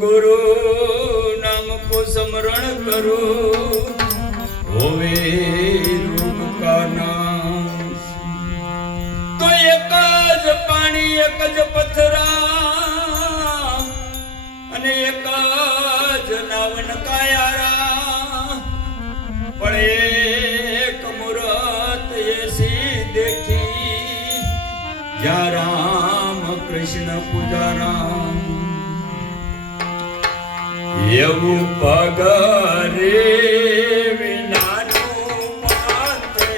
गुरु नाम को स्मरण करो होवे रोग का नाश। तो एक ज पानी एक ज पत्थरा अने एक ज नावन कायारा पड़े एक मूरत ऐसी देखी या राम कृष्ण पुजाराम। એવું પગરે વિનાનું માથે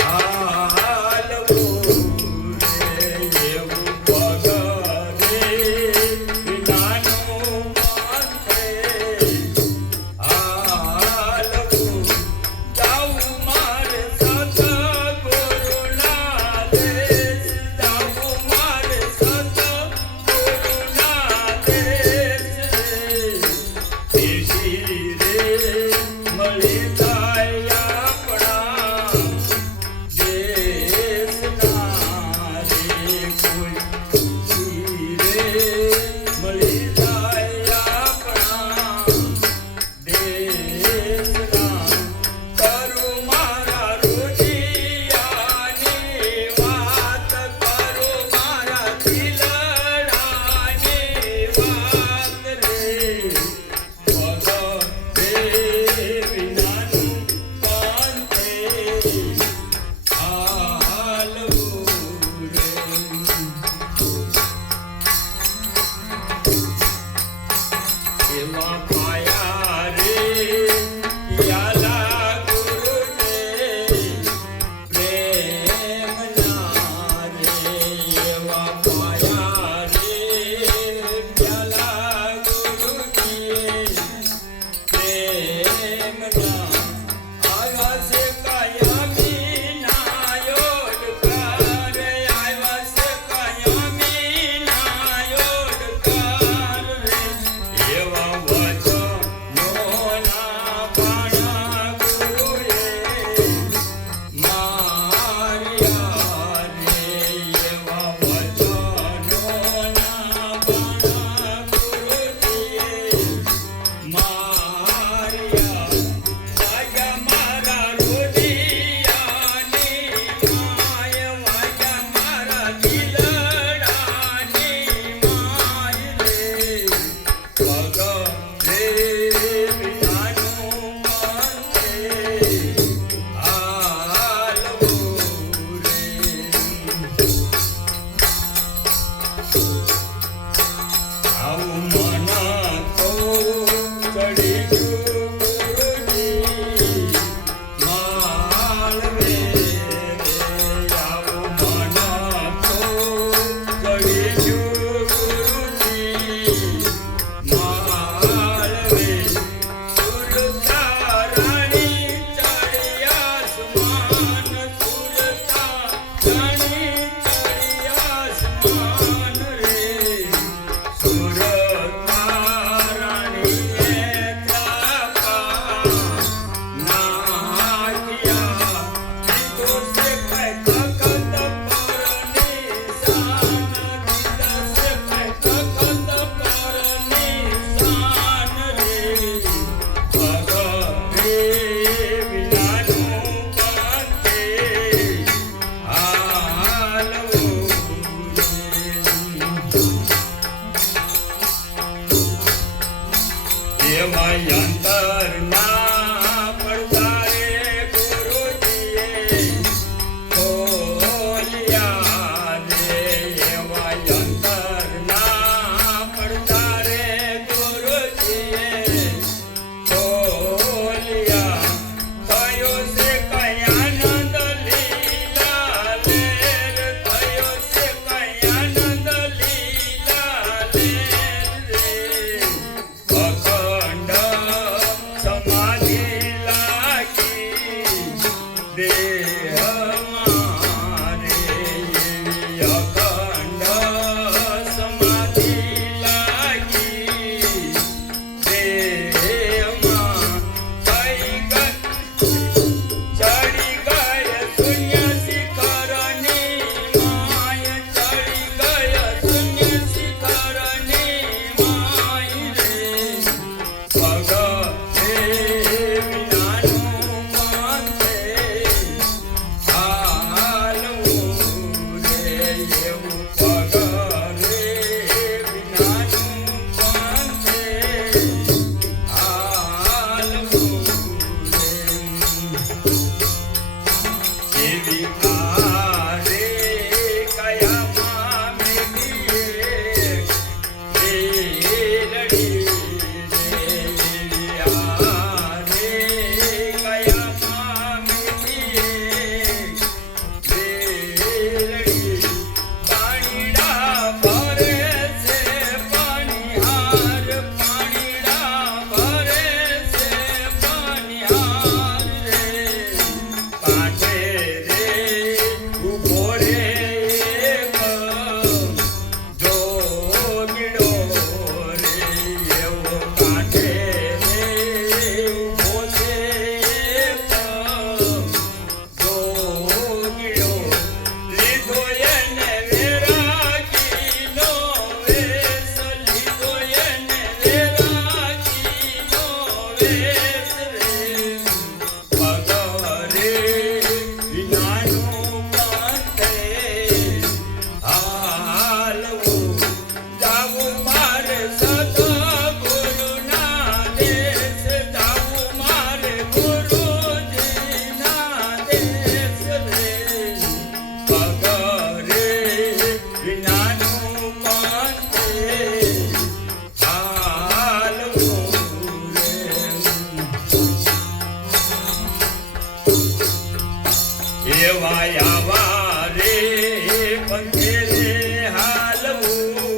હાલવું રે, એવું પગરે વિનાનું માથે હાલવું, જાવું મારે સતગુરુના દેશ, જાવું મારે સતગુરુના દેશ। અખંડ એવું પગરે વિનાનું પંથે હાલવું રે. એવી આરે કયામાં મેઘીએ વેલડી રે. એવી આરે કયામાં મેઘીએ વેલડી. પાણીડા ભરે છે પાણીહાર, પાણીડા ભરે છે પાણીહાર રે. કાંઠે રે ઊભો રે એક જોગીડો રે. એવો કાંઠે રે ઊભો છે એક જોગીડો. લીધો એને વેરાગીનો વેશ, લીધો એને વેરાગીનો વેશ રે. પગરે વિનાનું પંથે હાલવું જાવું મારે સદગુરુના દેશ. જાવું મારે ગુરુજીના દેશ રે. પગરે વિનાનું પંથે હાલવું રે. એવા આવા રે પંથે રે હાલવું